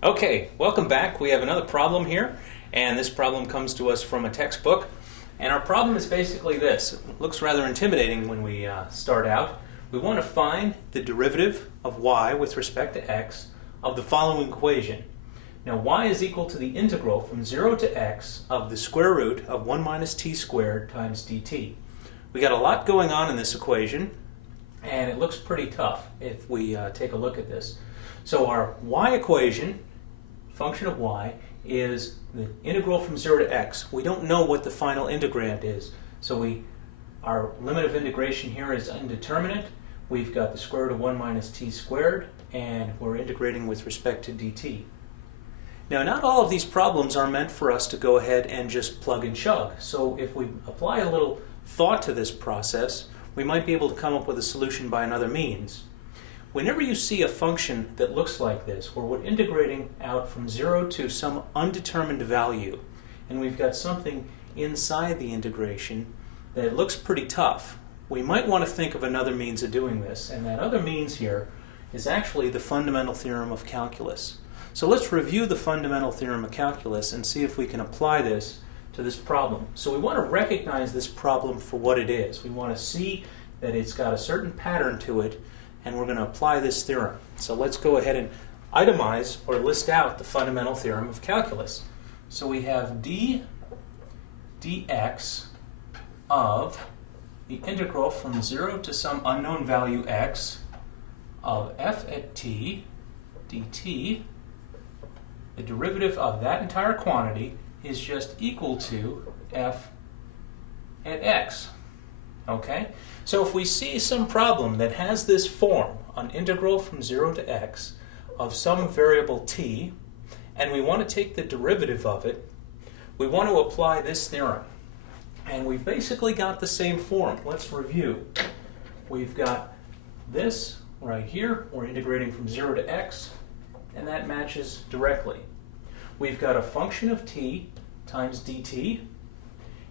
Okay, welcome back. We have another problem here, and this problem comes to us from a textbook. And our problem is basically this. It looks rather intimidating when we start out. We want to find the derivative of y with respect to x of the following equation. Now, y is equal to the integral from 0 to x of the square root of 1 minus t squared times dt. We got a lot going on in this equation, and it looks pretty tough if we take a look at this. So our y equation, function of y, is the integral from 0 to x. We don't know what the final integrand is, so our limit of integration here is indeterminate. We've got the square root of 1 minus t squared, and we're integrating with respect to dt. Now, not all of these problems are meant for us to go ahead and just plug and chug. So if we apply a little thought to this process, we might be able to come up with a solution by another means. Whenever you see a function that looks like this, where we're integrating out from 0 to some undetermined value, and we've got something inside the integration that looks pretty tough, we might want to think of another means of doing this, and that other means here is actually the fundamental theorem of calculus. So let's review the fundamental theorem of calculus and see if we can apply this to this problem. So we want to recognize this problem for what it is. We want to see that it's got a certain pattern to it, and we're going to apply this theorem. So let's go ahead and itemize or list out the fundamental theorem of calculus. So we have d dx of the integral from 0 to some unknown value x of f at t dt. The derivative of that entire quantity is just equal to f at x. Okay? So if we see some problem that has this form, an integral from 0 to x of some variable t, and we want to take the derivative of it, we want to apply this theorem. And we've basically got the same form. Let's review. We've got this right here. We're integrating from 0 to x, and that matches directly. We've got a function of t times dt,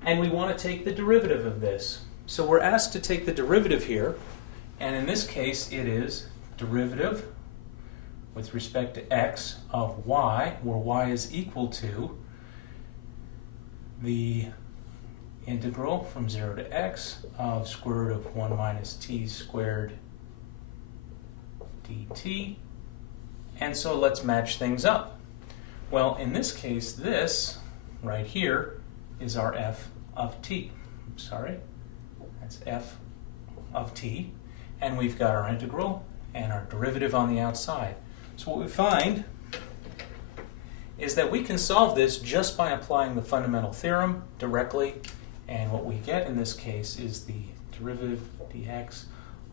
and we want to take the derivative of this. So we're asked to take the derivative here, and in this case it is derivative with respect to x of y, where y is equal to the integral from 0 to x of square root of 1 minus t squared dt. And so let's match things up. Well, in this case, this right here is our f of t. That's f of t, and we've got our integral and our derivative on the outside. So what we find is that we can solve this just by applying the fundamental theorem directly, and what we get in this case is the derivative dx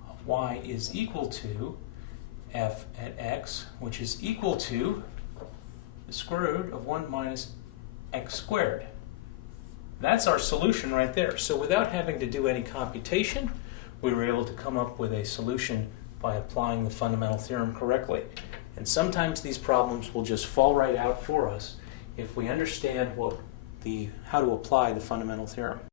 of y is equal to f at x, which is equal to the square root of 1 minus x squared. That's our solution right there. So without having to do any computation, we were able to come up with a solution by applying the fundamental theorem correctly. And sometimes these problems will just fall right out for us if we understand how to apply the fundamental theorem.